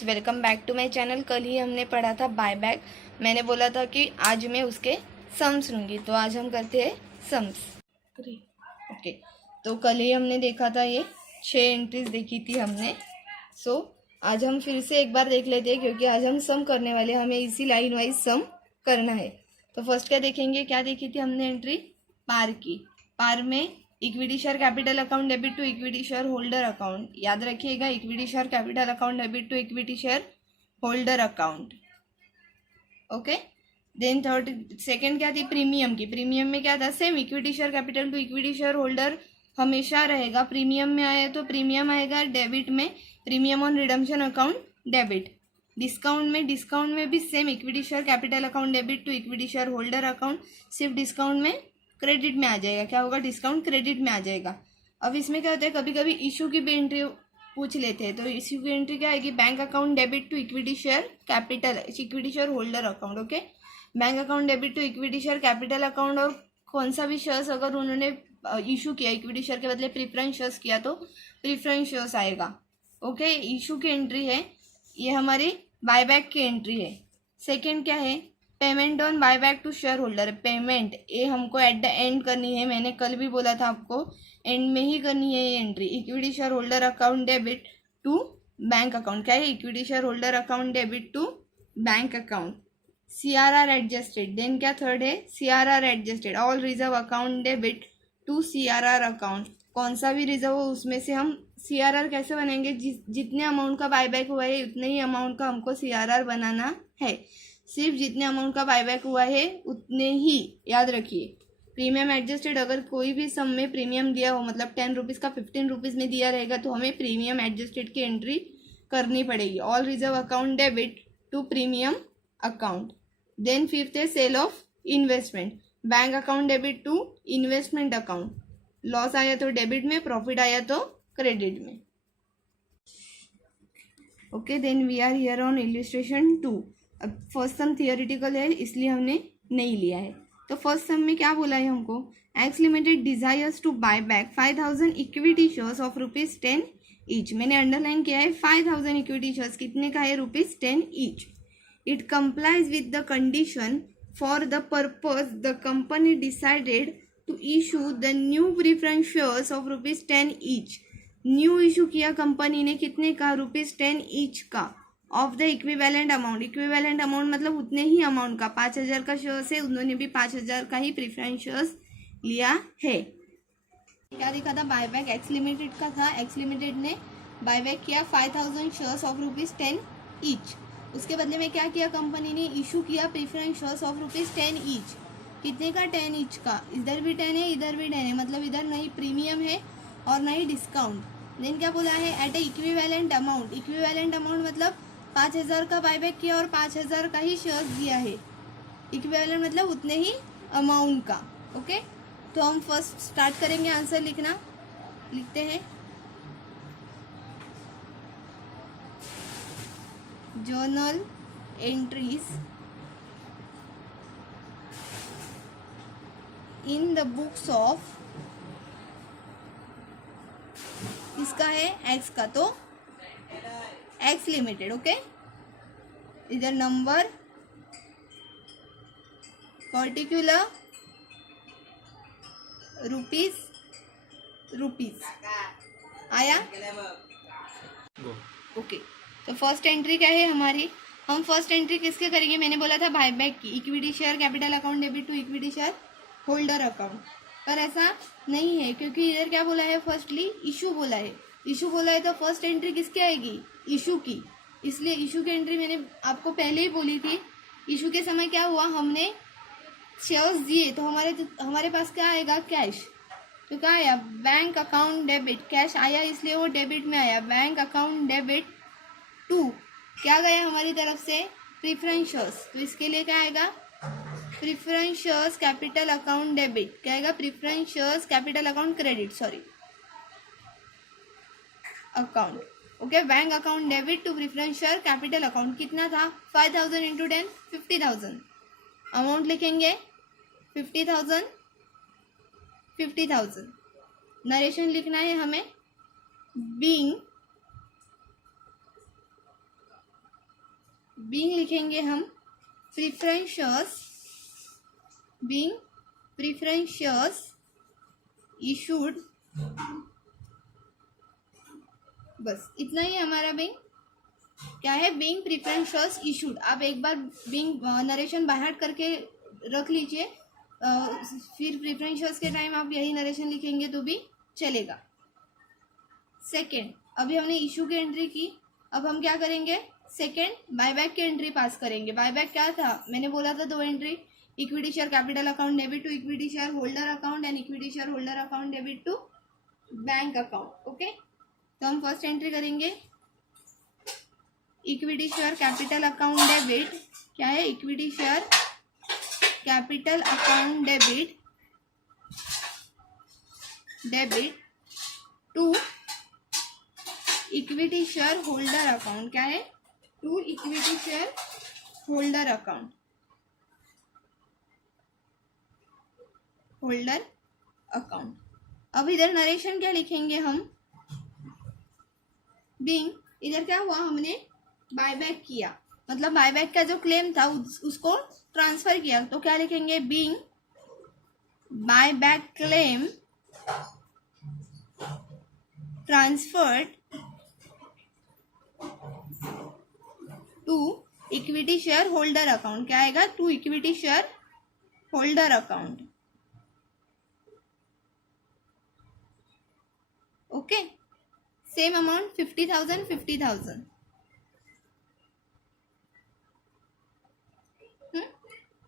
Friends, welcome back to my channel. कल ही हमने पढ़ा था बायबैक। मैंने बोला था कि आज मैं उसके सम्स लूँगी, तो आज हम करते हैं सम्स। ओके, तो कल ही हमने देखा था, ये 6 एंट्रीज देखी थी हमने। आज हम फिर से एक बार देख लेते हैं, क्योंकि आज हम सम करने वाले हैं, हमें इसी लाइन वाइज सम करना है। तो फर्स्ट क्या देखेंगे, क्या देखी थी हमने एंट्री, पार की। पार में equity share capital account debit to equity share holder account, याद रखिएगा, equity share capital account debit to equity share holder account. Okay, then second क्या थी, प्रीमियम की। प्रीमियम में क्या था, same equity share capital to equity share holder हमेशा रहेगा। प्रीमियम में आया तो प्रीमियम आएगा डेबिट में, premium on redemption account debit. Discount में भी same equity share capital account debit to equity share holder account, सिर्फ डिस्काउंट में क्रेडिट में आ जाएगा। क्या होगा, डिस्काउंट क्रेडिट में आ जाएगा। अब इसमें क्या होता है, कभी कभी इशू की भी एंट्री पूछ लेते हैं, तो इशू की एंट्री क्या आएगी, bank account debit to equity share capital equity share holder account. Okay, bank account debit to equity share capital account, और कौन सा भी शेयर्स अगर उन्होंने इशू किया, इक्विटी शेयर के बदले प्रीफरेंस शेयर्स किया, तो प्रीफरेंस शेयर्स आएगा। ओके, इशू की एंट्री है, ये हमारी बायबैक की एंट्री है। सेकेंड क्या है, payment on buyback to share holder. Payment ये हमको एट द एंड करनी है, मैंने कल भी बोला था आपको, एंड में ही करनी है ये entry. Equity share holder account debit to bank account, क्या है, equity share holder account debit to bank account. CRR adjusted, then क्या थर्ड है, CRR adjusted, all reserve account debit to CRR account. कौन सा भी रिजर्व हो उसमें से हम CRR कैसे बनाएंगे, जितने अमाउंट का बायबैक हुआ है उतने ही अमाउंट का हमको CRR बनाना है। सिर्फ जितने अमाउंट का बायबैक हुआ है उतने ही, याद रखिए। प्रीमियम एडजस्टेड, अगर कोई भी सम में प्रीमियम दिया हो, मतलब 10 रुपीज़ का 15 रुपीज़ में दिया रहेगा, तो हमें प्रीमियम एडजस्टेड की एंट्री करनी पड़ेगी। All reserve account debit to premium account. Then fifth है sale of investment, bank account debit to investment account. Loss आया तो डेबिट में, प्रॉफिट आया तो क्रेडिट में। Okay, then we are here on illustration 2। अब फर्स्ट सम थियोरिटिकल है, इसलिए हमने नहीं लिया है। तो फर्स्ट सम में क्या बोला है हमको, X limited desires to buy back 5000 equity shares of ₹10 each. मैंने अंडरलाइन किया है 5000 इक्विटी शेयर्स कितने का है, ₹10 each. It complies with the condition for the purpose the company decided to issue the new preference shares of ₹10 each. New issue किया company ने कितने का, ₹10 ईच का, of the equivalent amount. Equivalent amount मतलब उतने ही अमाउंट का, 5000 का shares है, उन्होंने भी 5000 का ही प्रीफरेंस शेयर्स लिया है। क्या दिखा था, बायबैक एक्स लिमिटेड का था। एक्स लिमिटेड ने बायबैक किया 5000 शेयर्स ऑफ ₹10 ईच। उसके बदले में क्या किया, कंपनी ने इशू किया प्रीफरेंस शेयर्स ऑफ ₹10 ईच। कितने का, 10 ईच का। इधर भी 10 है, इधर भी 10 है, मतलब इधर नहीं प्रीमियम है और नहीं डिस्काउंट। देन क्या बोला है, एट ए इक्विवेलेंट अमाउंट। इक्विवेलेंट अमाउंट मतलब 5000 का बायबैक किया और 5000 का ही शेयर दिया है। इक्विवेलेंट मतलब उतने ही अमाउंट का। ओके, तो हम फर्स्ट स्टार्ट करेंगे आंसर लिखना। लिखते हैं, journal entries in the books of, इसका है एक्स का, तो एक्स लिमिटेड। ओके, इधर नंबर, पर्टिकुलर, रुपीज आया। ओके, तो फर्स्ट एंट्री क्या है हमारी, हम फर्स्ट एंट्री किसके करेंगे, मैंने बोला था बायबैक की, equity share capital account debit to equity share holder account. पर ऐसा नहीं है, क्योंकि इधर क्या बोला है, फर्स्टली इशू बोला है। इशू बोला है तो फर्स्ट एंट्री किसकी आएगी, इशू की। इसलिए इशू की एंट्री मैंने आपको पहले ही बोली थी। इशू के समय क्या हुआ, हमने शेयर्स दिए, तो हमारे पास क्या आएगा, कैश। तो क्या आया, बैंक अकाउंट डेबिट, कैश आया इसलिए वो डेबिट में आया। बैंक अकाउंट डेबिट टू क्या गया हमारी तरफ से, प्रीफरेंस शेयर्स, तो इसके लिए क्या आएगा, preference shares capital account debit. क्या आएगा, preference shares capital account credit, sorry account. Okay, bank account debit to preference share capital account. कितना था, 5000 इंटू 10, 50,000। अमाउंट लिखेंगे 50,000, 50,000। नरेशन लिखना है हमें, बीइंग बीइंग लिखेंगे हम preference shares, being preference shares issued, बस इतना ही हमारा बीइंग क्या है, बीइंग प्रीफरेंस शेयर्स इशूड। आप एक बार बीइंग नरेशन बाहर करके रख लीजिए, फिर प्रीफरेंस शेयर्स के टाइम आप यही नरेशन लिखेंगे तो भी चलेगा। सेकेंड, अभी हमने इशू की एंट्री की, अब हम क्या करेंगे, सेकेंड बायबैक की एंट्री पास करेंगे। बायबैक क्या था, मैंने बोला था 2 entry, equity share capital account debit to equity share holder account and equity share holder account debit to bank account. Okay, तो हम फर्स्ट एंट्री करेंगे equity share capital account debit, क्या है, equity share capital account debit to equity share holder account, क्या है, to equity share holder account, holder account. अब इधर narration क्या लिखेंगे हम, बीइंग, इधर क्या हुआ, हमने बायबैक किया, मतलब बायबैक का जो क्लेम था उसको ट्रांसफर किया, तो क्या लिखेंगे, being buyback claim transferred to equity share holder account, क्या आएगा, to equity share holder account. Okay, same amount 50,000 50,000।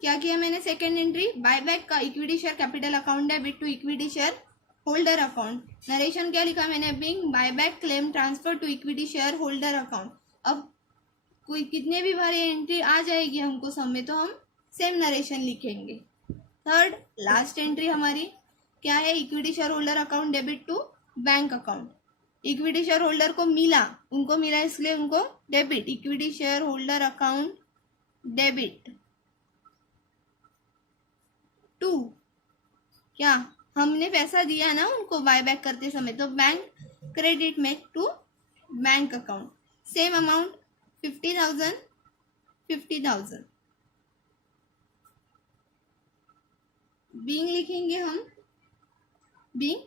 क्या किया मैंने, सेकेंड एंट्री बायबैक का equity share capital account debit to equity share holder account. Narration क्या लिखा मैंने, being buyback claim transfer to equity share holder account. अब कोई कितने भी बार एंट्री आ जाएगी हमको सम में तो हम सेम नरेशन लिखेंगे। थर्ड लास्ट एंट्री हमारी क्या है, equity share holder account debit to bank account. Equity share holder को मिला, उनको मिला इसलिए उनको debit, equity share holder account debit to, क्या हमने पैसा दिया ना उनको बायबैक करते समय, तो बैंक क्रेडिट में to bank account, same amount 50,000 50,000। Being लिखेंगे हम, बीइंग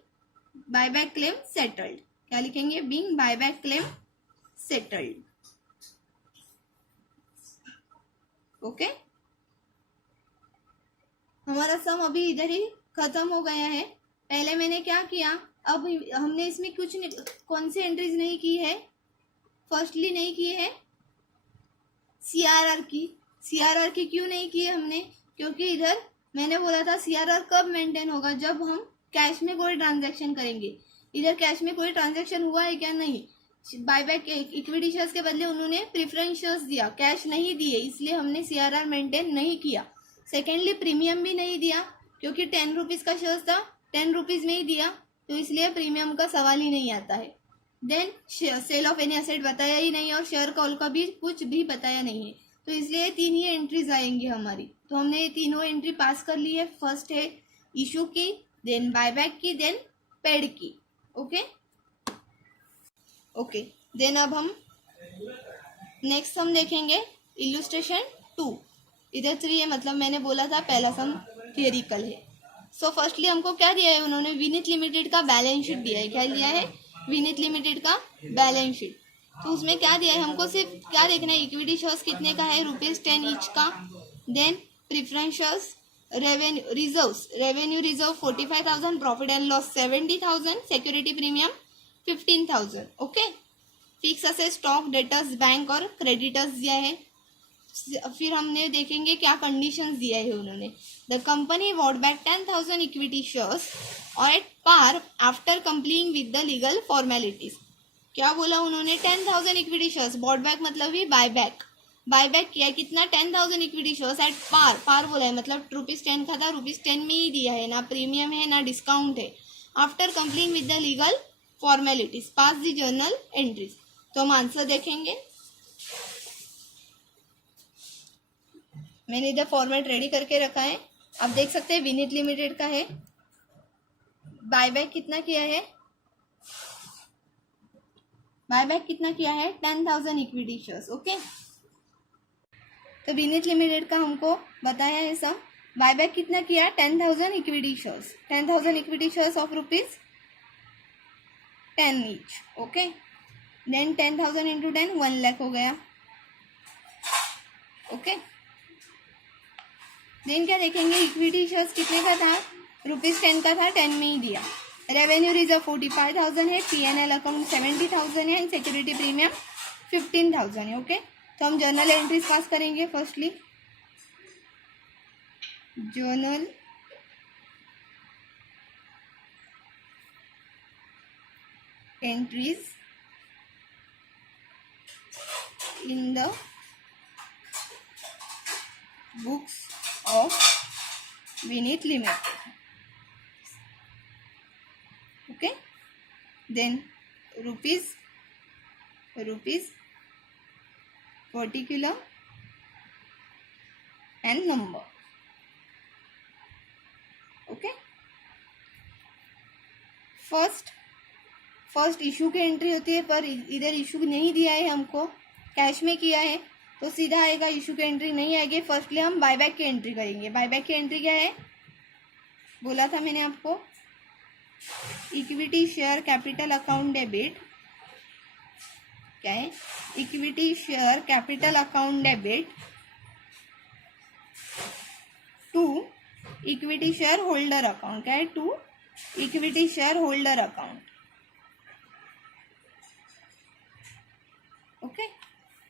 बायबैक क्लेम सेटल्ड, क्या लिखेंगे, being buyback claim settled. Okay, हमारा सम अभी इधर ही खत्म हो गया है। पहले मैंने क्या किया, अब हमने इसमें कुछ नहीं, कौन सी एंट्रीज नहीं की है, फर्स्टली नहीं की है सीआरआर की। सीआरआर की क्यों नहीं की है हमने, क्योंकि इधर मैंने बोला था सीआरआर कब मेंटेन होगा, जब हम कैश में कोई ट्रांजैक्शन करेंगे। इधर कैश में कोई ट्रांजैक्शन हुआ है क्या, नहीं। बायबैक इक्विटी शेयर्स के बदले उन्होंने प्रीफरेंस शेयर्स दिया, कैश नहीं दिए, इसलिए हमने सीआरआर मेंटेन नहीं किया। सेकेंडली प्रीमियम भी नहीं दिया, क्योंकि 10 रुपीज का शेयर था, 10 रुपीज में ही दिया, तो इसलिए प्रीमियम का सवाल ही नहीं आता है। Then sale of any asset बताया ही नहीं, और शेयर कॉल का भी कुछ भी बताया नहीं है, तो इसलिए 3 ही एंट्रीज आएंगी हमारी। तो हमने ये तीनों एंट्री पास कर ली है। फर्स्ट है इशू की, देन बायबैक की, देन पेड की। ओके ओके, देन अब हम नेक्स्ट सम देखेंगे, इल्यूस्ट्रेशन 2। इधर 3 है, मतलब मैंने बोला था पहला सम थियरिकल है। सो फर्स्टली हमको क्या दिया है, उन्होंने विनीत लिमिटेड का बैलेंस शीट दिया है। क्या दिया है, विनीत लिमिटेड का बैलेंस शीट। तो उसमें क्या दिया है, हमको सिर्फ क्या देखना है, इक्विटी शेयर्स कितने का है, ₹10 ईच का। Then preference shares, revenue reserve 45,000, profit and loss 70,000, security premium 15,000। Okay, fix asset, stock, debtors, bank और क्रेडिटर्स दिया है। फिर हमने देखेंगे क्या कंडीशंस दिया है उन्होंने। The company bought back 10,000 equity shares और at par after complying with the legal formalities. क्या बोला उन्होंने, 10,000 इक्विटी शेयर्स, बॉट बैक मतलब ही बायबैक किया, कितना, 10,000 इक्विटी शेयर्स एट पार बोला है, मतलब ₹10 का था, ₹10 में ही दिया है, ना प्रीमियम है ना डिस्काउंट है। After complying with the legal formalities, pass the journal entries. तो हम आंसर देखेंगे। मैंने इधर फॉर्मेट रेडी करके रखा है, आप देख सकते हैं विनीत लिमिटेड का है। बायबैक कितना किया है, बायबैक कितना किया है, 10,000 इक्विटी शेयर्स। ओके, तो बीनेट लिमिटेड का हमको बताया है सम। बायबैक कितना किया? 10,000 equity shares, 10,000 equity shares of rupees 10 each. Okay, then 10,000 into 10 1 lakh हो गया। ओके, देन क्या देखेंगे? इक्विटी शेयर्स कितने का था? ₹10 का था, 10 में ही दिया। रेवेन्यू रिजर्व 45,000 है, पीएनएल अकाउंट 70,000 है एंड सिक्योरिटी प्रीमियम 15,000 है। ओके, तो हम जर्नल एंट्रीज पास करेंगे। Firstly journal entries in the books of Bennett limited. Okay, then rupees particular and number। Okay, first issue की एंट्री होती है, पर इधर इशू नहीं दिया है हमको, कैश में किया है तो सीधा आएगा, इशू की एंट्री नहीं आएगी। फर्स्टली हम बायबैक की एंट्री करेंगे। बायबैक की एंट्री क्या है? बोला था मैंने आपको, equity share capital account debit. क्या है? Equity share capital account debit to equity share holder account. क्या है? To equity share holder account. Okay,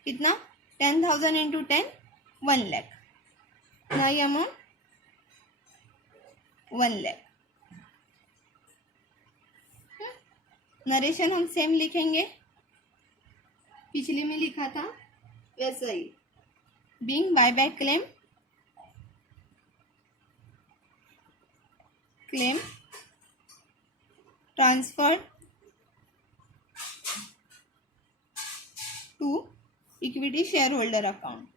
कितना? 10,000 इंटू 10 1 लाख। नई अमाउंट 1 लाख। नरेशन हम सेम लिखेंगे, पिछले में लिखा था वैसा ही। Being buyback claim transferred to equity share holder account.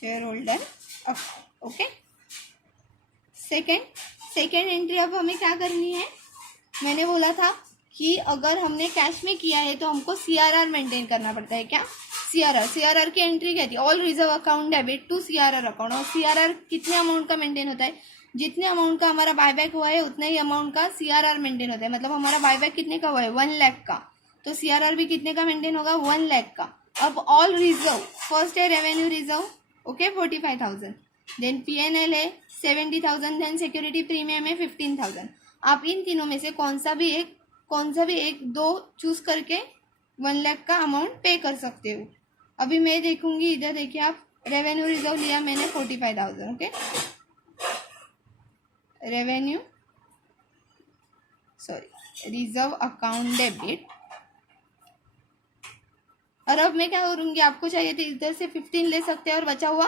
Share holder account. Okay, second entry अब हमें क्या करनी है? मैंने बोला था कि अगर हमने कैश में किया है तो हमको सीआरआर मेंटेन करना पड़ता है। क्या? सीआरआर की एंट्री क्या थी? All reserve account debit to CRR account. और सीआरआर कितने अमाउंट का मेंटेन होता है? जितने अमाउंट का हमारा बायबैक हुआ है उतने ही अमाउंट का सीआरआर मेंटेन होता है। मतलब हमारा बायबैक कितने का हुआ है? 1 लाख का, तो सीआरआर भी कितने का मेंटेन होगा? 1 लाख का। अब ऑल रिजर्व, फर्स्ट है revenue reserve, okay, 45,000, then PNL है 70,000, देन सिक्योरिटी प्रीमियम है 15,000। आप इन तीनों में से कौन सा भी एक दो चूज करके 1 लाख का अमाउंट पे कर सकते हो। अभी मैं देखूंगी, इधर देखिए आप, रेवेन्यू रिजर्व लिया मैंने 45,000। Okay, reserve account debit. और अब मैं क्या करूंगी? आपको चाहिए तो इधर से 15 ले सकते हैं और बचा हुआ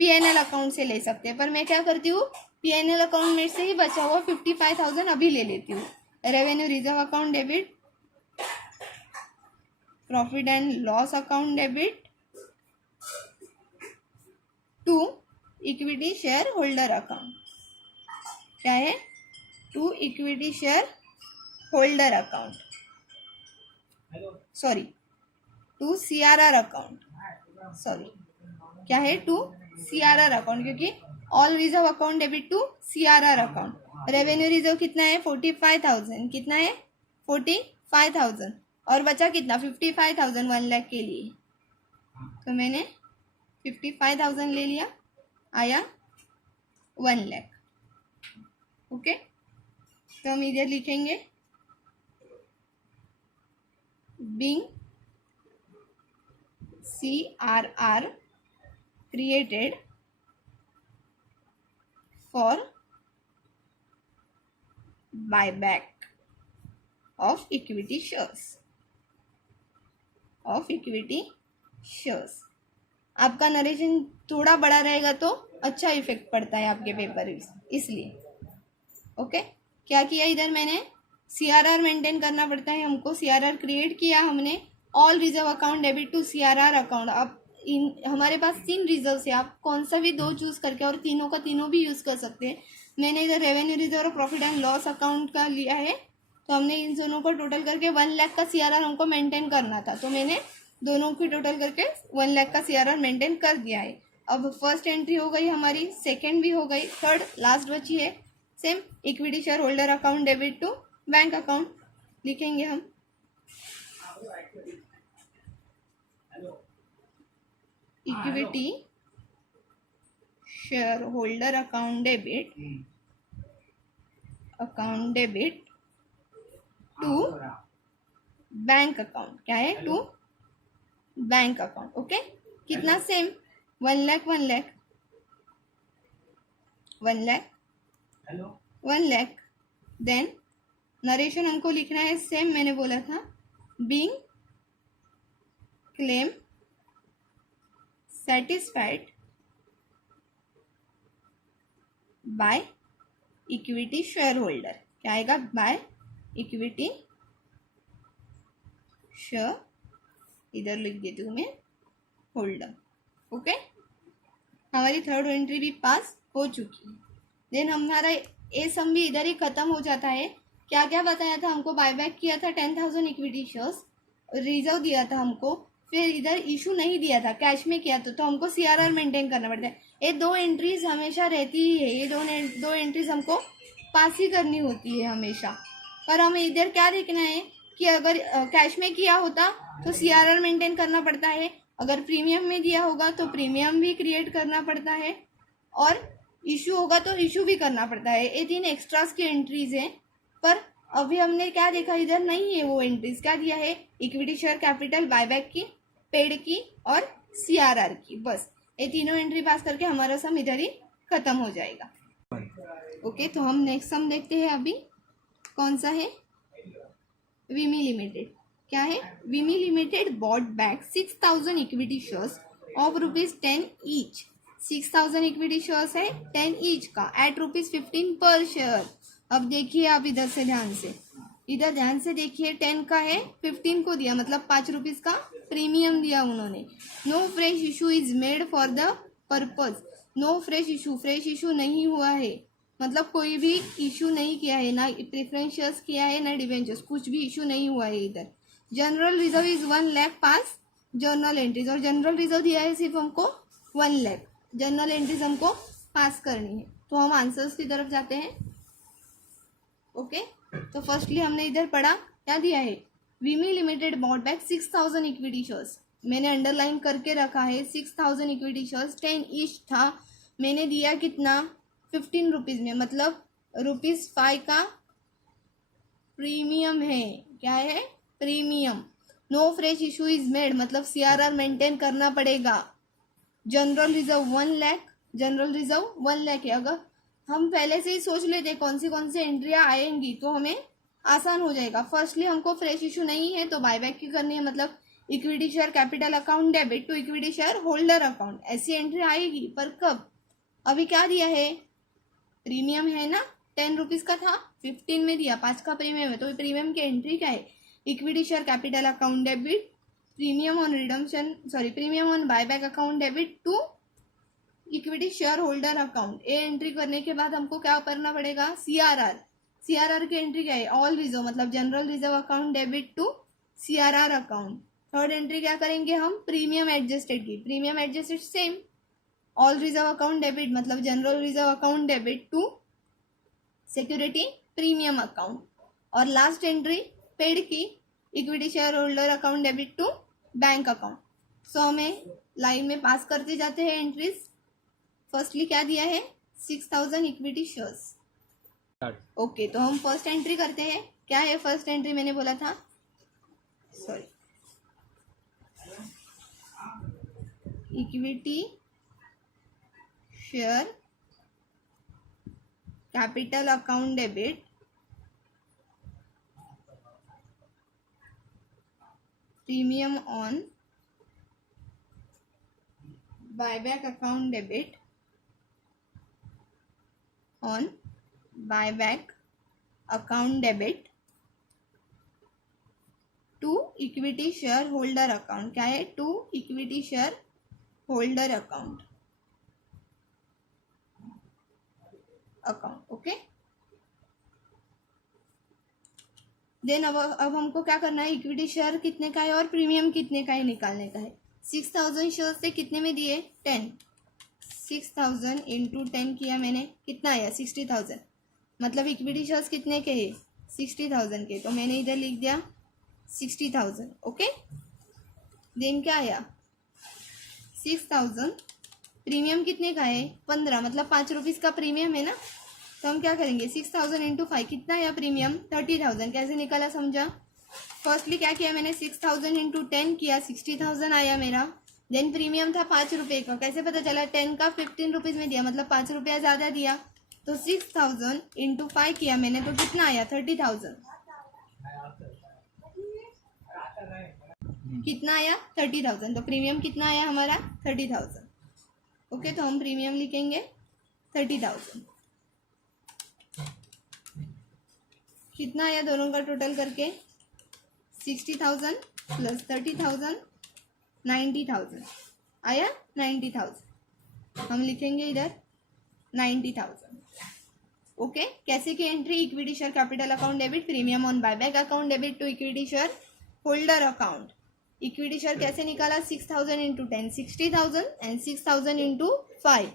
पीएनएल अकाउंट से ले सकते हैं, पर मैं क्या करती हूँ, पीएनएल अकाउंट में से ही बचा हुआ 55,000 अभी ले लेती हूँ। Revenue reserve account debit, profit and loss account debit to equity share holder account. क्या है? To equity share holder account, sorry to CRR account, sorry क्या है? टू सीआरआर अकाउंट, क्योंकि all reserve account debit to CRR account. Revenue reserve कितना है? 45,000। कितना है? 45,000। और बचा कितना? 55,000 1 लाख के लिए। तो मैंने 55,000 ले लिया, आया 1 लाख। ओके, तो हम इधर लिखेंगे being CRR created for buyback of equity shares, आपका नरेशन थोड़ा बड़ा रहेगा तो अच्छा इफेक्ट पड़ता है आपके पेपर, इसलिए। ओके, क्या किया इधर मैंने? सीआरआर मेंटेन करना पड़ता है हमको। सीआरआर क्रिएट किया हमने, all reserve account debit to CRR account. अब हमारे पास 3 रिजर्व है, आप कौन सा भी 2 चूज करके और तीनों का तीनों भी यूज कर सकते हैं। मैंने इधर रेवेन्यू रिजर्व और प्रॉफिट एंड लॉस अकाउंट का लिया है, तो हमने इन दोनों को टोटल करके 1 लाख का सीआरआर हमको मेंटेन करना था, तो मैंने दोनों की टोटल करके 1 लाख का सीआरआर मेंटेन कर दिया है। अब फर्स्ट एंट्री हो गई हमारी, सेकंड भी हो गई, थर्ड लास्ट बची है same, equity share holder account debit to bank account. लिखेंगे हम equity share holder account debit to bank account. क्या है? To bank account. ओके, कितना? Same 1 lakh 1 lakh 1 lakh 1 lakh. Then narration हमको लिखना है सेम, मैंने बोला था, being claim satisfied by equity share holder. क्या आएगा? बाय इक्विटी शेयर, इधर लिख देती हूँ मैं, होल्डर। ओके, हमारी थर्ड एंट्री भी पास हो चुकी है। देन हमारा ए सम भी इधर ही खत्म हो जाता है। क्या क्या बताया था हमको? बायबैक किया था 10,000 इक्विटी शेयर्स, रिजर्व दिया था हमको, फिर इधर इशू नहीं दिया था, कैश में किया तो हमको सीआरआर मेंटेन करना पड़ता है। ये 2 एंट्रीज हमेशा रहती ही है, ये दो एंट्रीज हमको पास ही करनी होती है हमेशा। पर हमें इधर क्या देखना है कि अगर कैश में किया होता तो सीआरआर मेंटेन करना पड़ता है, अगर प्रीमियम में दिया होगा तो प्रीमियम भी क्रिएट करना पड़ता है, और इशू होगा तो इशू भी करना पड़ता है। ये 3 एक्स्ट्रास की एंट्रीज हैं। पर अभी हमने क्या देखा, इधर नहीं है वो एंट्रीज। क्या दिया है? इक्विटी शेयर कैपिटल, बायबैक की, पेड की और सीआरआर की। बस ये तीनों एंट्री पास करके हमारा सम इधर ही खत्म हो जाएगा। ओके, तो हम नेक्स्ट सम देखते हैं। अभी कौन सा है? विमी लिमिटेड। क्या है? Vimi limited bought back 6,000 equity shares of ₹10 each. 6,000 equity shares है 10 ईच का, एट ₹15 पर शेयर। अब देखिए आप इधर से ध्यान से, इधर ध्यान से देखिए, 10 का है, 15 को दिया, मतलब ₹5 का प्रीमियम दिया उन्होंने। No fresh issue is made for the purpose. No fresh issue नहीं हुआ है, मतलब कोई भी इशू नहीं किया है, ना प्रेफरेंस शेयर्स किया है ना डिवेंचर्स, कुछ भी इशू नहीं हुआ है इधर। General reserve is 1 lakh pass journal entries, और जनरल रिजर्व दिया है सिर्फ हमको 1 लाख। जनरल एंट्रीज हमको पास करनी है, तो हम आंसर्स की तरफ जाते हैं। ओके, तो फर्स्टली हमने इधर पढ़ा, क्या दिया है? Vimi limited bought back 6,000 equity shares, मैंने अंडरलाइन करके रखा है। 6,000 इक्विटी शेयर्स 10 ईच था, मैंने दिया कितना? 15 रुपीज में, मतलब ₹5 का प्रीमियम है। क्या है? Premium. No fresh issue is made, मतलब सीआरआर मेंटेन करना पड़ेगा। General reserve 1 lakh, general reserve 1 lakh है। अगर हम पहले से ही सोच लेते कौन सी एंट्रियां आएंगी तो हमें आसान हो जाएगा। फर्स्टली हमको फ्रेश इशू नहीं है तो बायबैक की करनी है, मतलब equity share capital account debit to equity share holder account, ऐसी एंट्री आएगी। पर कब? अभी क्या दिया है? प्रीमियम है ना, 10 रुपीज का था, 15 में दिया, 5 का प्रीमियम है, तो प्रीमियम की एंट्री क्या है? Equity share capital account debit, premium on redemption, premium on buyback account debit to equity share holder account. A entry करने के बाद हमको क्या करना पड़ेगा? सीआरआर। सीआरआर की एंट्री क्या है? ऑल रिजर्व, मतलब general reserve account debit to CRR account. Third entry क्या करेंगे हम? प्रीमियम एडजस्टेड की, premium adjusted same, all reserve account debit, मतलब general reserve account debit to security premium account. और लास्ट एंट्री पेड की, equity share holder account debit to bank account. So हमें line में पास करते जाते हैं एंट्रीज। फर्स्टली क्या दिया है? 6,000 इक्विटी शेयर्स। ओके, तो हम फर्स्ट एंट्री करते हैं। क्या है फर्स्ट एंट्री? मैंने बोला था, sorry, equity share capital account debit premium on buyback account debit on buyback account debit to equity shareholder account। क्या है? to equity shareholder account। Okay, then अब हमको क्या करना है, इक्विटी शेयर कितने का है और प्रीमियम कितने का है निकालने का है। 6000 शेयर से कितने में दिए 10, 6000 इंटू 10 किया मैंने, कितना आया 60,000, मतलब इक्विटी शेयर्स कितने के है 60,000 के, तो मैंने इधर लिख दिया 60,000। ओके, देन क्या आया 6,000, प्रीमियम कितने का है 15, मतलब 5 रुपीज़ का प्रीमियम है ना, तो हम क्या करेंगे 6,000 इंटू 5 कितना आया प्रीमियम 30,000। कैसे निकाला समझा, फर्स्टली क्या किया मैंने 6,000 इंटू 10 किया 60,000 आया मेरा, देन प्रीमियम था 5 रुपये का, कैसे पता चला 10 का 15 रुपीज़ में दिया, मतलब 5 रुपया ज़्यादा दिया, तो 6,000 इंटू 5 किया मैंने, तो कितना आया 30,000, कितना आया 30,000, तो प्रीमियम कितना आया हमारा 30,000। ओके, तो हम प्रीमियम लिखेंगे 30,000, कितना आया दोनों का टोटल करके 60,000 प्लस 30,000 90,000 आया 90,000, हम लिखेंगे इधर 90,000। ओके, कैसे की entry, equity share capital account debit, premium on buyback account debit to equity share holder account. Equity share कैसे निकाला 6,000 इंटू 10 60,000 एंड 6,000 इंटू 5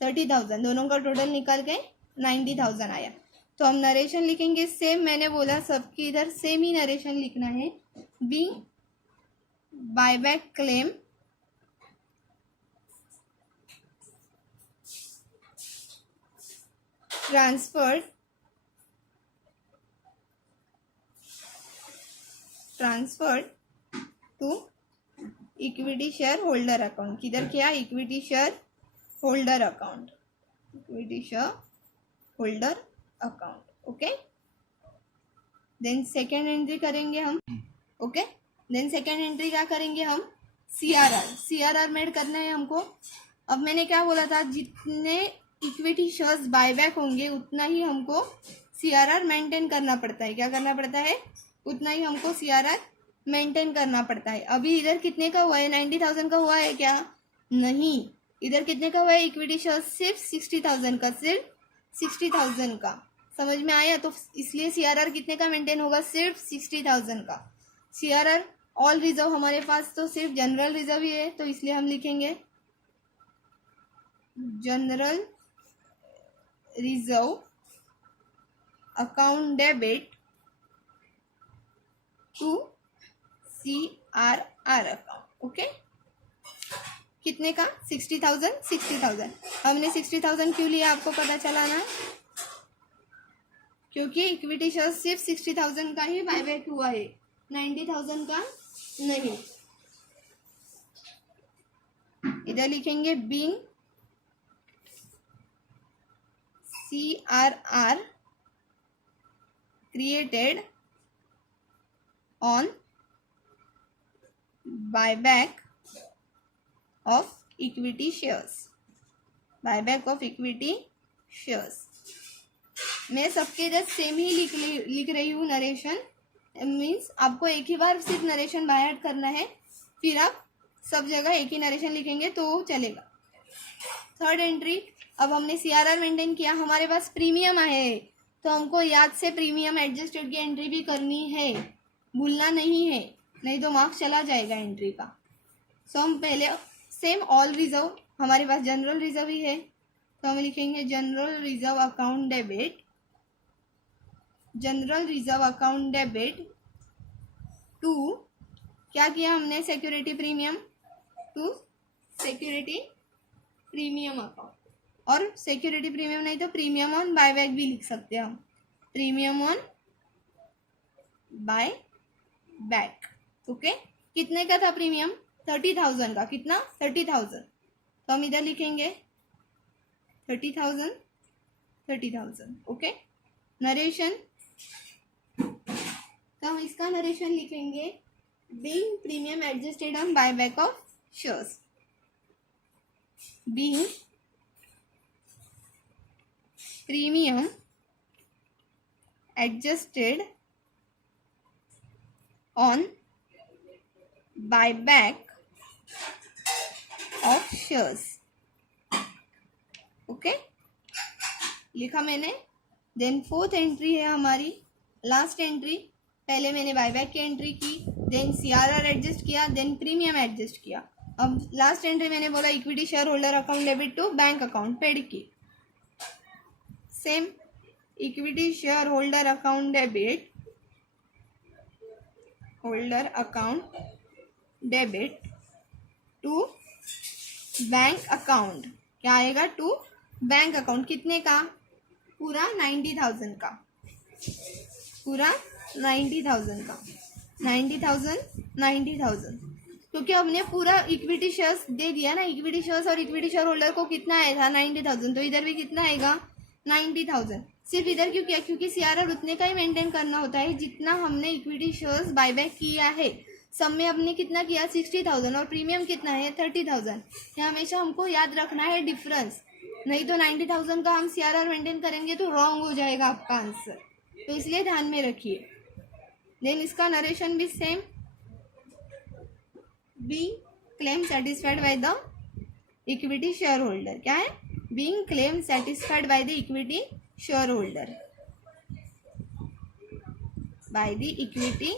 30,000, दोनों का टोटल निकाल के 90,000 आया। तो हम नरेशन लिखेंगे सेम, मैंने बोला सबकी इधर सेम ही नरेशन लिखना है। Be buyback claim transferred to equity share holder account, किधर किया equity share holder account, equity share holder account. Okay, then second entry करेंगे हम। ओके, देन सेकेंड एंट्री क्या करेंगे हम, सीआरआर मेड करना है हमको। अब मैंने क्या बोला था, जितने इक्विटी शेयर्स बायबैक होंगे उतना ही हमको सीआरआर मेंटेन करना पड़ता है। क्या करना पड़ता है, उतना ही हमको सीआरआर मेंटेन करना पड़ता है। अभी इधर कितने का हुआ है 90,000 का हुआ है क्या, नहीं, इधर कितने का हुआ है इक्विटी शेयर्स सिर्फ 60,000 का, सिर्फ 60,000 का, समझ में आया। तो इसलिए सीआरआर कितने का मेंटेन होगा, सिर्फ 60,000 का। सीआरआर ऑल रिजर्व हमारे पास तो सिर्फ जनरल रिजर्व ही है, तो इसलिए हम लिखेंगे general reserve account debit to CRR account. Okay, कितने का 60,000 हमने 60,000 क्यों लिया आपको पता चला ना, क्योंकि इक्विटी शेयर सिर्फ 60,000 का ही बायबैक हुआ है, 90,000 का नहीं। इधर लिखेंगे being CRR created on buyback of equity shares, buyback of equity shares। मैं सबके इधर सेम ही लिख रही हूँ नरेशन, मीन्स आपको एक ही बार सिर्फ नरेशन बाय ऐड करना है, फिर आप सब जगह एक ही नरेशन लिखेंगे तो चलेगा। थर्ड एंट्री, अब हमने सीआरआर मेंटेन किया, हमारे पास प्रीमियम है, तो हमको याद से प्रीमियम एडजस्टेड की एंट्री भी करनी है, भूलना नहीं है, नहीं तो मार्क्स चला जाएगा एंट्री का। सो हम पहले सेम ऑल रिजर्व, हमारे पास जनरल रिजर्व ही है, तो हम लिखेंगे general reserve account debit, general reserve account debit to, क्या किया हमने security premium, to security premium account, और सिक्योरिटी प्रीमियम नहीं तो प्रीमियम ऑन बायबैक भी लिख सकते हैं हम, premium on by back. Okay, कितने का था प्रीमियम 30,000 का, कितना 30,000, तो हम इधर लिखेंगे 30,000। ओके, नरेशन, तो हम इसका नरेशन लिखेंगे being premium adjusted on buyback of shares, being premium adjusted on buyback of shares. Okay, लिखा मैंने। देन फोर्थ एंट्री है हमारी, लास्ट एंट्री, पहले मैंने बायबैक की एंट्री की, देन CRR एडजस्ट किया, देन प्रीमियम एडजस्ट किया. अब लास्ट एंट्री मैंने बोला equity share holder account debit to bank account paid की. Same equity share holder account debit, holder account debit to bank account. क्या आएगा? To bank account. कितने का? पूरा 90,000 का, पूरा 90,000 का. 90,000 क्योंकि हमने पूरा इक्विटी शेयर्स दे दिया ना. इक्विटी शेयर्स और इक्विटी शेयर होल्डर को कितना आया था? 90,000. तो इधर भी कितना आएगा? 90,000. सिर्फ इधर क्यों किया? क्योंकि CRR उतने का ही मेंटेन करना होता है जितना हमने इक्विटी शेयर्स बायबैक किया है. सब में हमने कितना किया? 60,000. और प्रीमियम कितना है? 30,000. ये हमेशा हमको याद रखना है डिफरेंस. नहीं तो 90,000 का हम CRR मेंटेन करेंगे तो रॉन्ग हो जाएगा आपका आंसर. तो इसलिए ध्यान में रखिए. देन इसका नरेशन भी same. Being claim satisfied by the equity share holder. क्या है? Being claim satisfied by the equity share holder, by the equity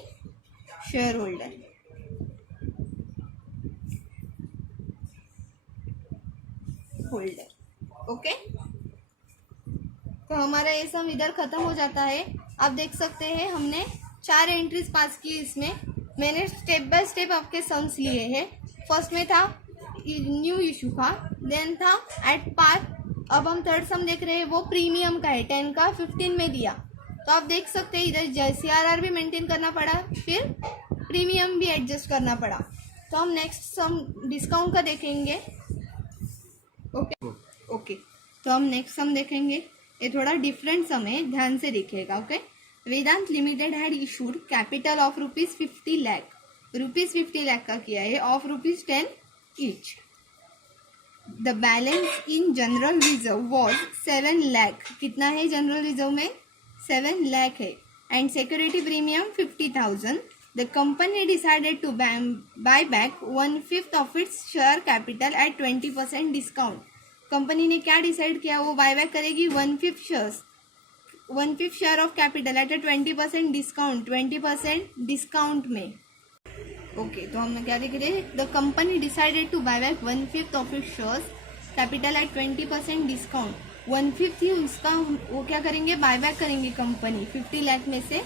share holder. Okay. तो हमारा ये सम इधर खत्म हो जाता है. आप देख सकते हैं हमने 4 एंट्रीज पास की. इसमें मैंने स्टेप बाय स्टेप आपके सम्स लिए हैं. फर्स्ट में था न्यू इशू का, देन था एट पार. अब हम थर्ड सम देख रहे हैं, वो प्रीमियम का है. 10 का 15 में दिया. तो आप देख सकते हैं इधर CRR भी मेंटेन करना पड़ा, फिर प्रीमियम भी एडजस्ट करना पड़ा. तो हम नेक्स्ट सम डिस्काउंट का देखेंगे. ओके. तो हम नेक्स्ट सम देखेंगे. ये थोड़ा डिफरेंट सम है, ध्यान से देखिएगा. Okay. Vedant limited had issued capital of ₹50 lakh. ₹50 lakh का किया है, of ₹10 each. The balance in general reserve was 7 lakh. कितना है जनरल रिजर्व में? 7 लाख है. And security premium 50,000. The company decided to buy back 1/5 of its share capital at 20% discount. Company ने क्या decide किया? वो बायबैक करेगी 1/5 share of capital at 20% discount. 20% discount में. ओके. तो हम क्या देख रहे हैं? The company decided to buyback 1/5 of its shares capital at 20% discount. 1/5 ही उसका वो क्या करेंगे? बायबैक करेंगे कंपनी. 50 लाख में से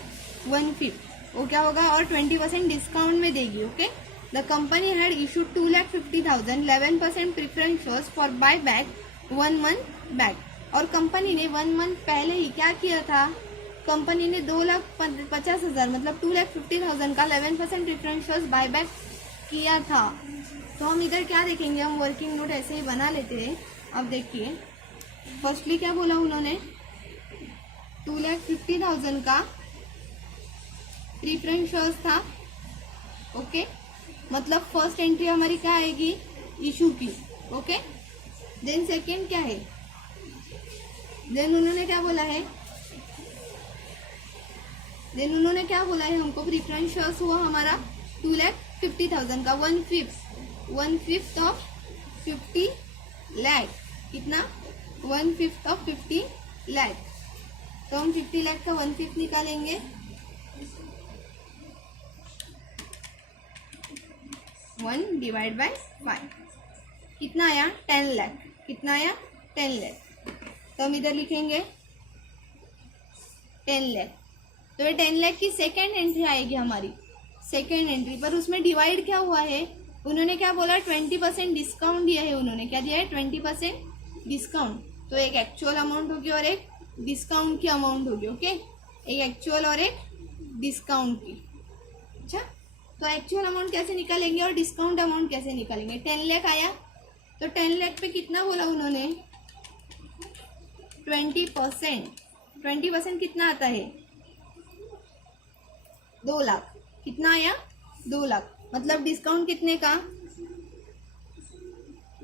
1/5 वो क्या होगा? और 20% डिस्काउंट में देगी. Okay. The company had issued 2,50,000 11% preference shares for buy back 1 month back. और कंपनी ने 1 मंथ पहले ही क्या किया था? कंपनी ने 2,50,000 मतलब 2,50,000 का 11% प्रिफरेंस शेयर्स बाय बैक किया था. तो हम इधर क्या देखेंगे? हम वर्किंग नोट ऐसे ही बना लेते हैं. अब देखिए, फर्स्टली क्या बोला उन्होंने? 2,50,000 का प्रीफरेंस शेयर्स था. ओके. मतलब फर्स्ट एंट्री हमारी क्या आएगी? इशू की. ओके. देन सेकेंड क्या है? देन उन्होंने क्या बोला है? हमको प्रीफरेंस शेयर्स हुआ हमारा 2,50,000 का. 1/5 ऑफ 50 लाख. कितना? 1/5 ऑफ 50 लाख. तो हम 50 लाख का 1/5 निकालेंगे. 1 डिवाइड बाय 5. कितना आया? 10 लाख. कितना आया? 10 लाख. तो हम इधर लिखेंगे 10 लाख. तो ये 10 लाख की सेकेंड एंट्री आएगी हमारी. सेकेंड एंट्री पर उसमें डिवाइड क्या हुआ है? उन्होंने क्या बोला? 20% डिस्काउंट दिया है. उन्होंने क्या दिया है? 20% डिस्काउंट. तो एक एक्चुअल अमाउंट होगी और एक डिस्काउंट की अमाउंट होगी. ओके. एक एक्चुअल और एक डिस्काउंट की. अच्छा. तो एक्चुअल अमाउंट कैसे निकालेंगे और डिस्काउंट अमाउंट कैसे निकालेंगे? 10 लाख आया. तो 10 लाख पे कितना बोला उन्होंने? 20%. 20% कितना आता है? 2 लाख. कितना आया? 2 लाख. मतलब डिस्काउंट कितने का?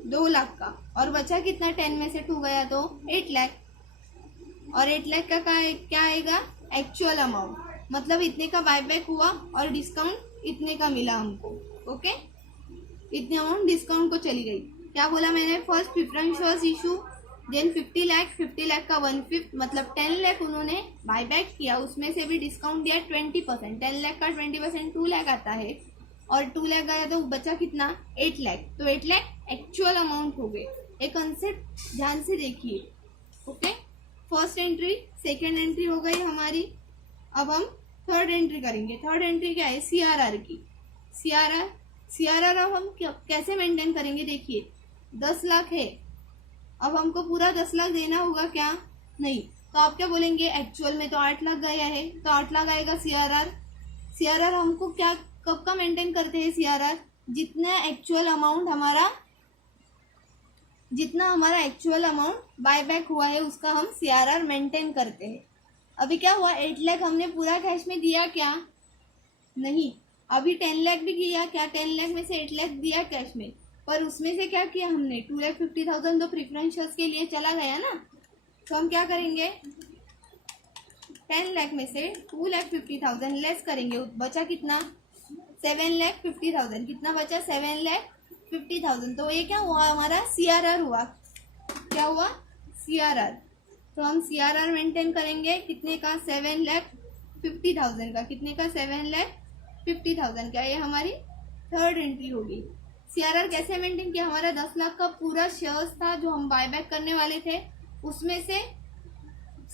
2 लाख का. और बचा कितना? 10 में से 2 गया तो 8 लाख. और 8 लाख का क्या आएगा? Actual amount. मतलब इतने का बायबैक हुआ और डिस्काउंट इतने का मिला हमको. ओके. इतने अमाउंट डिस्काउंट को चली गई. क्या बोला मैंने? First preference shares issue then 50 lakh का 1/5 मतलब 10 लाख उन्होंने बाय बैक किया, उसमें से भी डिस्काउंट दिया 20%। 10 लाख का 20% 2 लाख आता है, और 2 लाख गया तो बचा कितना 8 लाख। तो 8 लाख एक्चुअल अमाउंट हो गए। एक कंसेप्ट ध्यान से देखिए। Okay, first entry, second entry हो गई हमारी। अब हम थर्ड एंट्री करेंगे। थर्ड एंट्री क्या है, CRR की। CRR अब हम कैसे मेंटेन करेंगे, देखिए 10 लाख है, अब हमको पूरा 10 लाख देना होगा क्या, नहीं, तो आप क्या बोलेंगे, एक्चुअल में तो 8 लाख गया है, तो 8 लाख आएगा CRR हमको क्या कब का मेंटेन करते हैं, CRR जितना हमारा एक्चुअल अमाउंट बाय बैक हुआ है उसका हम CRR मेंटेन करते हैं। अभी क्या हुआ, 8 लाख हमने पूरा कैश में दिया क्या, नहीं, अभी 10 लाख भी किया क्या, 10 लाख में से 8 लाख दिया कैश में, पर उसमें से क्या किया हमने 2,50,000 तो प्रेफरेंस शेयर्स के लिए चला गया ना, तो हम क्या करेंगे 10 लाख में से 2,50,000 लेस करेंगे, बचा कितना 7,50,000, कितना बचा 7,50,000। तो ये क्या हुआ हमारा CRR हुआ, क्या हुआ CRR। तो हम CRR मेंटेन करेंगे कितने का 7,50,000 का, कितने का 7,50,000 का। ये हमारी थर्ड एंट्री होगी। CRR कैसे मेंटेन किया, हमारा 10 लाख का पूरा शेयर्स था जो हम बाय बैक करने वाले थे, उसमें से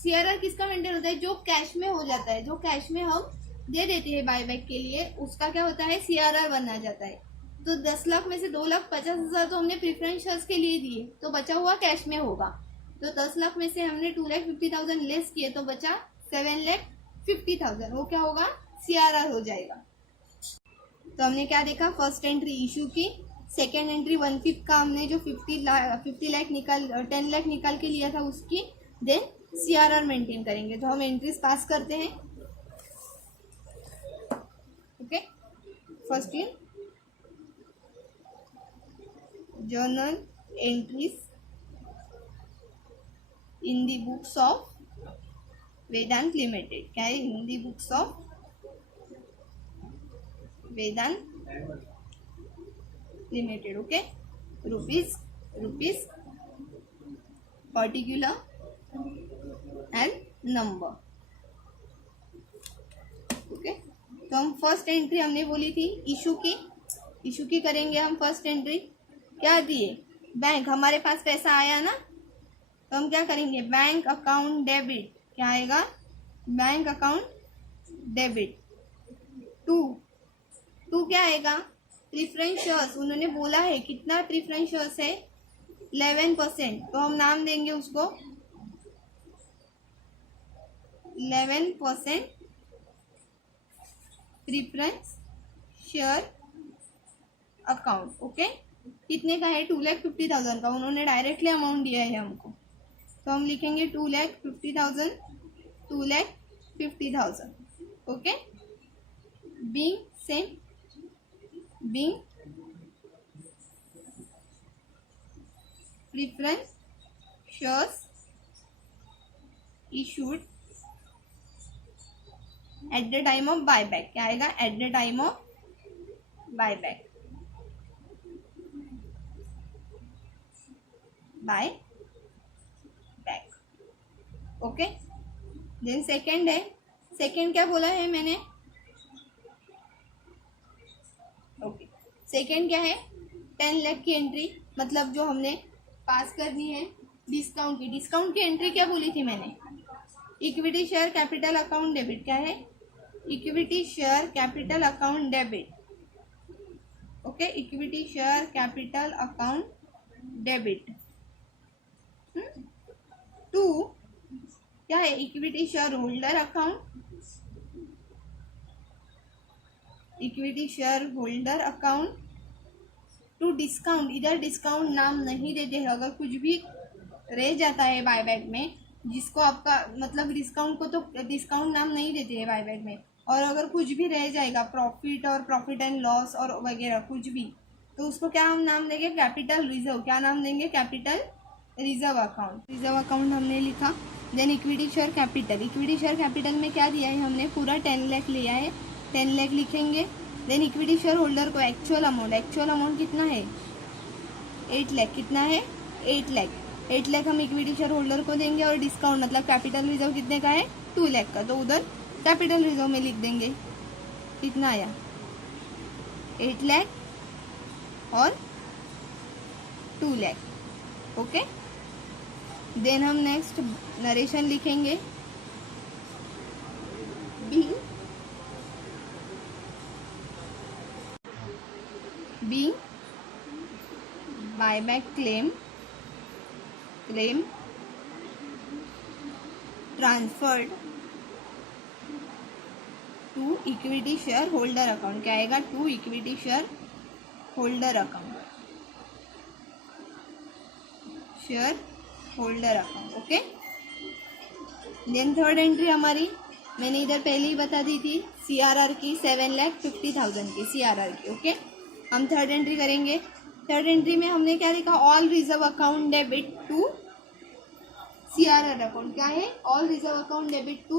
CRR किसका मेंटेन होता है, जो कैश में हो जाता है, जो कैश में हम दे देते हैं बाय बैक के लिए, उसका क्या होता है CRR बना जाता है। तो 10 लाख में से 2,50,000 तो हमने प्रेफरेंस शेयर्स के लिए दिए, तो बचा हुआ कैश में होगा। तो 10 लाख में से हमने 2,50,000 लेस किए, तो बचा 7,50,000, वो क्या होगा CRR हो जाएगा। तो हमने क्या देखा, फर्स्ट एंट्री इशू की, सेकेंड एंट्री 1/5 का हमने जो 10 लाख निकाल के लिया था उसकी, देन CRR मेंटेन करेंगे। तो हम एंट्रीज पास करते हैं। Okay, first in journal entries in the books of Vedant Limited, क्या है, in the books of Vedant Limited। Okay, rupees particular and number. Okay, तो हम फर्स्ट एंट्री हमने बोली थी इशू की करेंगे हम। फर्स्ट एंट्री क्या दिए, बैंक, हमारे पास पैसा आया ना, तो हम क्या करेंगे बैंक अकाउंट डेबिट, क्या आएगा बैंक अकाउंट डेबिट। टू क्या आएगा प्रेफरेंस शेयर्स, उन्होंने बोला है कितना प्रेफरेंस शेयर्स है 11%, तो हम नाम देंगे उसको 11% प्रेफरेंस शेयर अकाउंट। ओके, कितने का है 2,50,000 का, उन्होंने डायरेक्टली अमाउंट दिया है हमको, तो हम लिखेंगे 2,50,000। Okay, being preference shares issued at the time of buyback, क्या आएगा at the time of buyback, buy back. Okay, then second है, सेकेंड क्या बोला है मैंने, ओके, सेकेंड क्या है 10 लाख की एंट्री, मतलब जो हमने पास करनी है डिस्काउंट की एंट्री क्या बोली थी मैंने, equity share capital account debit, क्या है equity share capital account debit. Okay, equity share capital account debit. 2 क्या है equity share holder account, equity share holder account to discount, इधर डिस्काउंट नाम नहीं देते हैं, अगर कुछ भी रह जाता है बायबैक में, जिसको आपका मतलब डिस्काउंट को तो डिस्काउंट नाम नहीं देते हैं बायबैक में, और अगर कुछ भी रह जाएगा प्रॉफिट और प्रॉफिट एंड लॉस और वगैरह कुछ भी, तो उसको क्या हम नाम देंगे कैपिटल रिजर्व, क्या नाम देंगे कैपिटल रिजर्व अकाउंट हमने लिखा। देन इक्विटी शेयर कैपिटल में क्या दिया है हमने, पूरा 10 लाख लिया है, 10 लाख लिखेंगे। देन इक्विटी शेयर होल्डर को एक्चुअल अमाउंट कितना है 8 लाख, कितना है 8 लाख, 8 लाख हम इक्विटी शेयर होल्डर को देंगे और डिस्काउंट मतलब कैपिटल रिजर्व कितने का है 2 लाख का, तो उधर कैपिटल रिजर्व में लिख देंगे। कितना आया 8 लाख और 2 लाख। ओके, देन हम नेक्स्ट नरेशन लिखेंगे। being buyback claim transferred to equity share holder account। क्या आएगा to equity share holder account, share holder account. Okay, then third entry हमारी मैंने इधर पहले ही बता दी थी CRR की 7,50,000 की CRR की। ओके, हम थर्ड एंट्री करेंगे। थर्ड एंट्री में हमने क्या लिखा, all reserve account debit to CRR account. क्या है, all reserve account debit to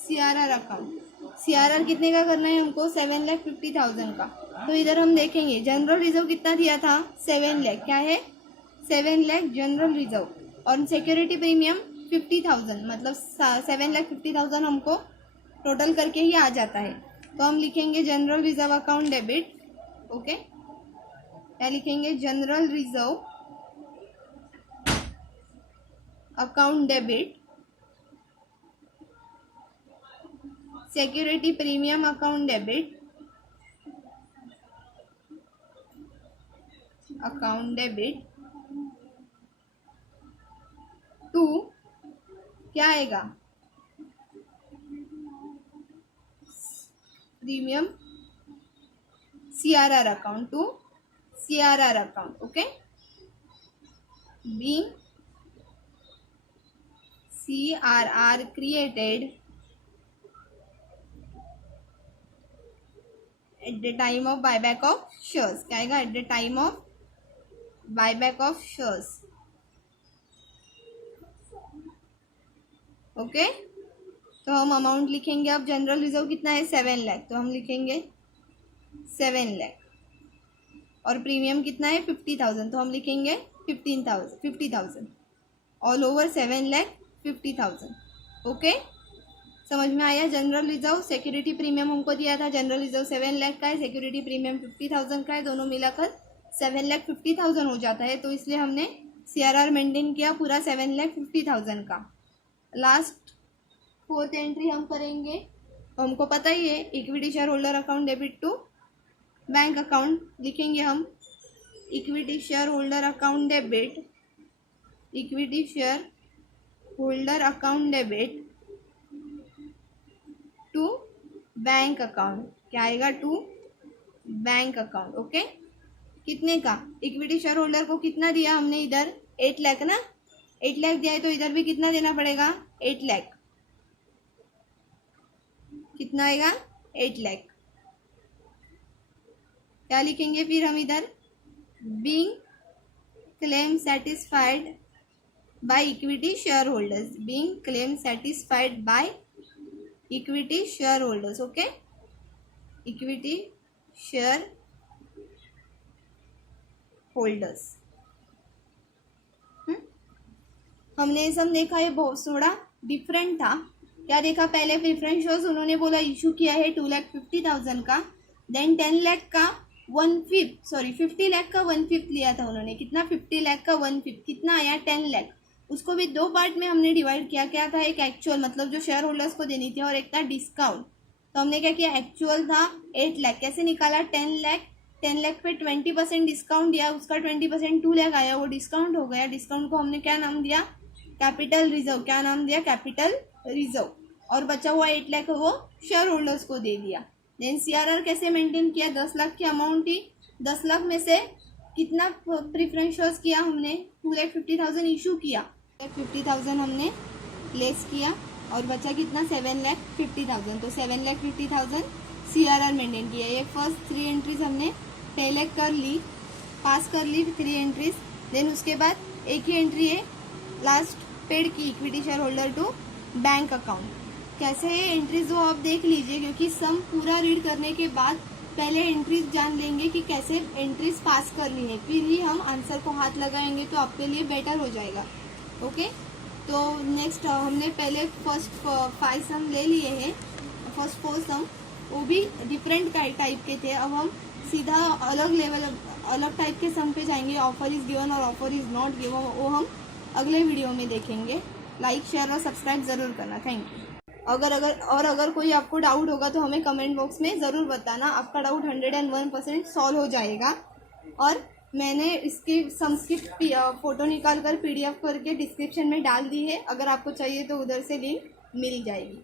CRR account. CRR कितने का करना है हमको 7,50,000 का। तो इधर हम देखेंगे जनरल रिजर्व कितना दिया था 7 लाख। क्या है 7 लाख जनरल रिजर्व और सिक्योरिटी प्रीमियम 50,000 मतलब 7,50,000 हमको टोटल करके ही आ जाता है। तो हम लिखेंगे general reserve account debit. Okay, क्या लिखेंगे, general reserve account debit security premium account debit to क्या आएगा premium CRR account to CRR account. Okay, being CRR created at the time of buyback of shares। क्या आएगा at the time of buyback of shares। Okay, तो हम amount लिखेंगे। अब general reserve कितना है 7 लाख, तो हम लिखेंगे 7 लाख और प्रीमियम कितना है 50,000, तो हम लिखेंगे 50,000 ऑल ओवर 7,50,000। ओके, समझ में आया। जनरल रिजर्व सिक्योरिटी प्रीमियम हमको दिया था, जनरल रिजर्व 7 लाख का है, सिक्योरिटी प्रीमियम 50,000 का है, दोनों मिलाकर 7,50,000 हो जाता है। तो इसलिए हमने CRR मेंटेन किया पूरा 7,50,000 का। लास्ट फोर्थ एंट्री हम करेंगे, हमको पता ही है equity share holder account debit to bank account. लिखेंगे हम equity share holder account debit, equity share holder account debit to bank account. क्या आएगा टू बैंक अकाउंट। ओके, कितने का, इक्विटी शेयर होल्डर को कितना दिया हमने इधर 8 लाख ना, 8 लाख दिया है, तो इधर भी कितना देना पड़ेगा 8 लाख। कितना आएगा 8 लाख। क्या लिखेंगे फिर हम इधर, being claim satisfied by equity share holders, being claim satisfied by equity share holders. Okay, equity share holders. हमने ये सब देखा, ये बहुत थोड़ा डिफरेंट था। क्या देखा, पहले प्रेफरेंस शेयर्स उन्होंने बोला इशू किया है 2,50,000 का, देन 10 लाख का 50 लाख का 1/5 लिया था उन्होंने। कितना 50 लाख का 1/5 कितना आया 10 लाख। उसको भी दो पार्ट में हमने डिवाइड किया। क्या था, एक एक्चुअल मतलब जो शेयर होल्डर्स को देनी थी और एक था डिस्काउंट। तो हमने क्या किया, एक्चुअल था 8 लाख, कैसे निकाला 10 लाख पे 20% डिस्काउंट दिया, उसका 20% 2 लाख आया, वो डिस्काउंट हो गया। डिस्काउंट को हमने क्या नाम दिया, कैपिटल रिजर्व। क्या नाम दिया, कैपिटल रिजर्व। और बचा हुआ 8 लाख वो शेयर होल्डर्स को दे दिया। देन CRR कैसे मेंटेन किया, 10 लाख की अमाउंट थी, 10 लाख में से कितना प्रीफरेंस शेयर्स किया हमने 2,50,000 इशू किया, 50,000 हमने लेस किया और बचा कितना 7,50,000। तो 7,50,000 CRR मेंटेन किया। ये फर्स्ट 3 एंट्रीज हमने पहले कर ली, पास कर ली 3 एंट्रीज। देन उसके बाद एक ही एंट्री है लास्ट पेड की, equity share holder to bank account. कैसे है एंट्रीज वो आप देख लीजिए, क्योंकि सम पूरा रीड करने के बाद पहले एंट्रीज जान लेंगे कि कैसे एंट्रीज पास करनी है, फिर ही हम आंसर को हाथ लगाएंगे तो आपके लिए बेटर हो जाएगा। ओके, तो नेक्स्ट हमने पहले फर्स्ट 5 सम ले लिए हैं, फर्स्ट 4 सम, वो भी डिफरेंट टाइप के थे। अब हम सीधा अलग लेवल, अलग टाइप के सम पे जाएंगे। ऑफर इज गिवन और ऑफर इज नॉट गिवन, वो हम अगले वीडियो में देखेंगे। लाइक, शेयर और सब्सक्राइब जरूर करना। Thank you. अगर कोई आपको डाउट होगा तो हमें कमेंट बॉक्स में ज़रूर बताना। आपका डाउट 101% सॉल्व हो जाएगा। और मैंने इसकी सम्स की फ़ोटो निकाल कर PDF करके डिस्क्रिप्शन में डाल दी है, अगर आपको चाहिए तो उधर से लिंक मिल जाएगी।